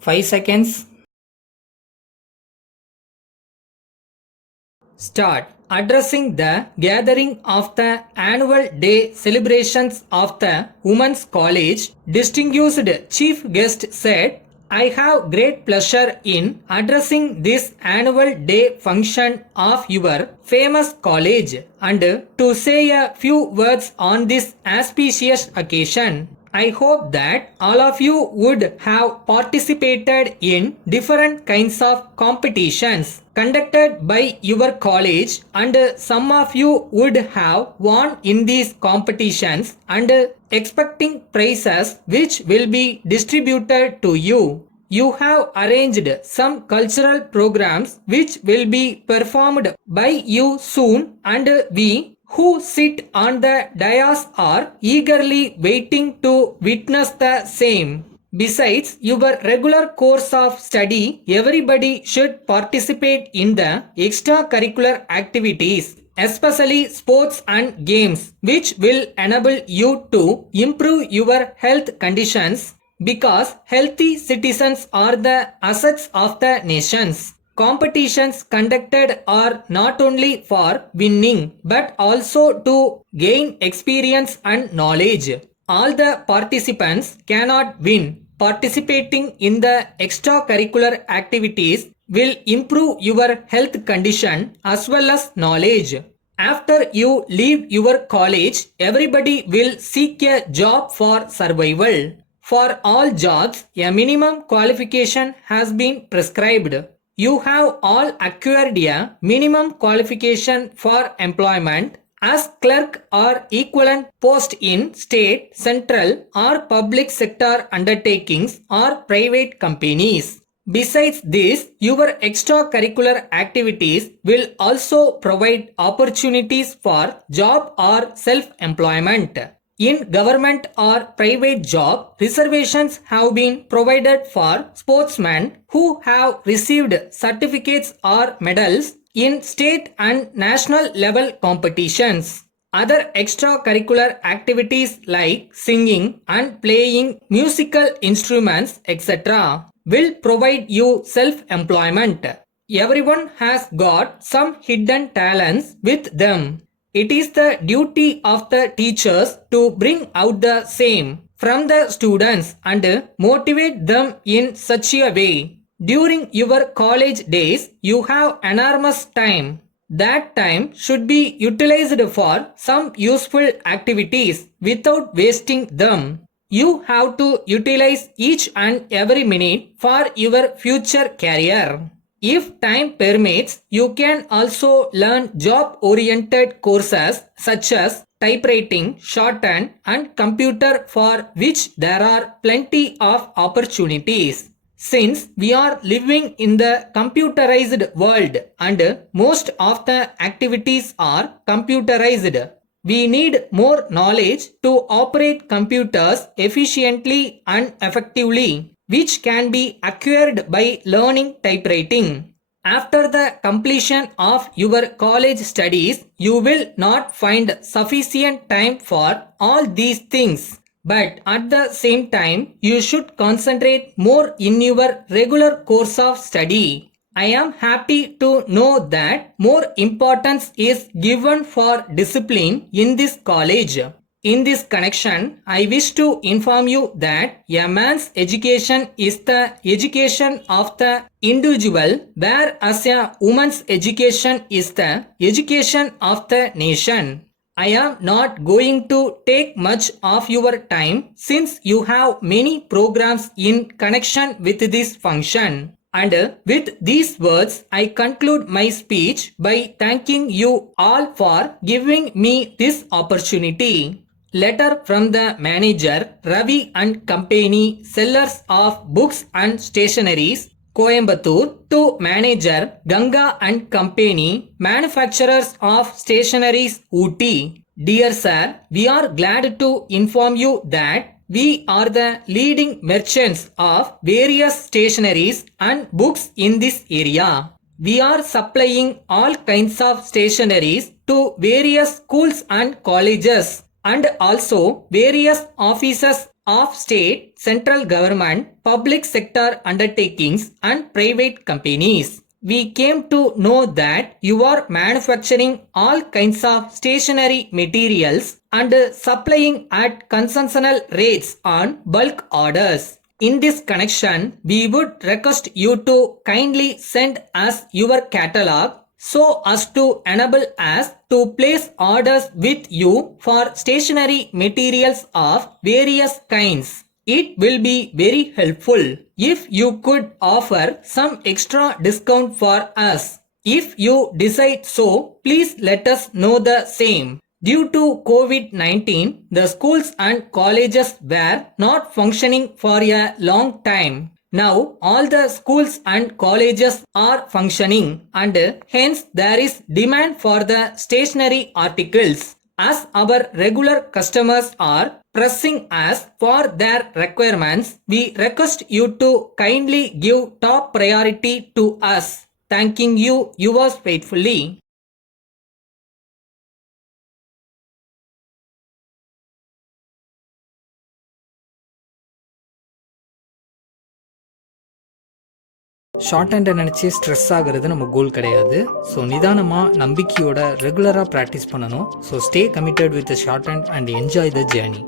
5 seconds. Start. Addressing the gathering of the annual day celebrations of the Women's College, distinguished chief guest said, I have great pleasure in addressing this annual day function of your famous college and to say a few words on this auspicious occasion. I hope that all of you would have participated in different kinds of competitions conducted by your college, and some of you would have won in these competitions and expecting prizes which will be distributed to you. You have arranged some cultural programs which will be performed by you soon, and we who sit on the dais are eagerly waiting to witness the same. Besides your regular course of study, everybody should participate in the extracurricular activities, especially sports and games, which will enable you to improve your health conditions, because healthy citizens are the assets of the nations. Competitions conducted are not only for winning but also to gain experience and knowledge. All the participants cannot win. Participating in the extracurricular activities will improve your health condition as well as knowledge. After you leave your college, everybody will seek a job for survival. For all jobs, a minimum qualification has been prescribed. You have all acquired a minimum qualification for employment as clerk or equivalent post in state, central or public sector undertakings or private companies. Besides this, your extracurricular activities will also provide opportunities for job or self-employment. In government or private job, reservations have been provided for sportsmen who have received certificates or medals in state and national level competitions. Other extracurricular activities like singing and playing musical instruments, etc., will provide you self-employment. Everyone has got some hidden talents with them. It is the duty of the teachers to bring out the same from the students and motivate them in such a way. During your college days, you have enormous time. That time should be utilized for some useful activities without wasting them. You have to utilize each and every minute for your future career. If time permits, you can also learn job-oriented courses such as typewriting, shorthand, and computer, for which there are plenty of opportunities. Since we are living in the computerized world and most of the activities are computerized, we need more knowledge to operate computers efficiently and effectively, which can be acquired by learning typewriting. After the completion of your college studies, you will not find sufficient time for all these things. But at the same time, you should concentrate more in your regular course of study. I am happy to know that more importance is given for discipline in this college. In this connection, I wish to inform you that a man's education is the education of the individual, whereas a woman's education is the education of the nation. I am not going to take much of your time since you have many programs in connection with this function. And with these words, I conclude my speech by thanking you all for giving me this opportunity. Letter from the manager, Ravi and Company, sellers of books and stationeries, Coimbatore, to manager, Ganga and Company, manufacturers of stationeries, Ooty. Dear sir, we are glad to inform you that we are the leading merchants of various stationeries and books in this area. We are supplying all kinds of stationeries to various schools and colleges, and also various offices of state, central government, public sector undertakings and private companies. We came to know that you are manufacturing all kinds of stationery materials and supplying at concessional rates on bulk orders. In this connection, we would request you to kindly send us your catalog so as to enable us to place orders with you for stationery materials of various kinds. It will be very helpful if you could offer some extra discount for us. If you decide so, please let us know the same. Due to COVID-19, the schools and colleges were not functioning for a long time. Now all the schools and colleges are functioning and hence there is demand for the stationery articles. As our regular customers are pressing us for their requirements, we request you to kindly give top priority to us. Thanking you, yours faithfully. Short ஹேண்டை நினச்சி stress ஆகிறது நம்ம கோல் கிடையாது. So நிதானமாக நம்பிக்கையோட ரெகுலராக practice பண்ணணும். So stay committed with short hand and enjoy the journey.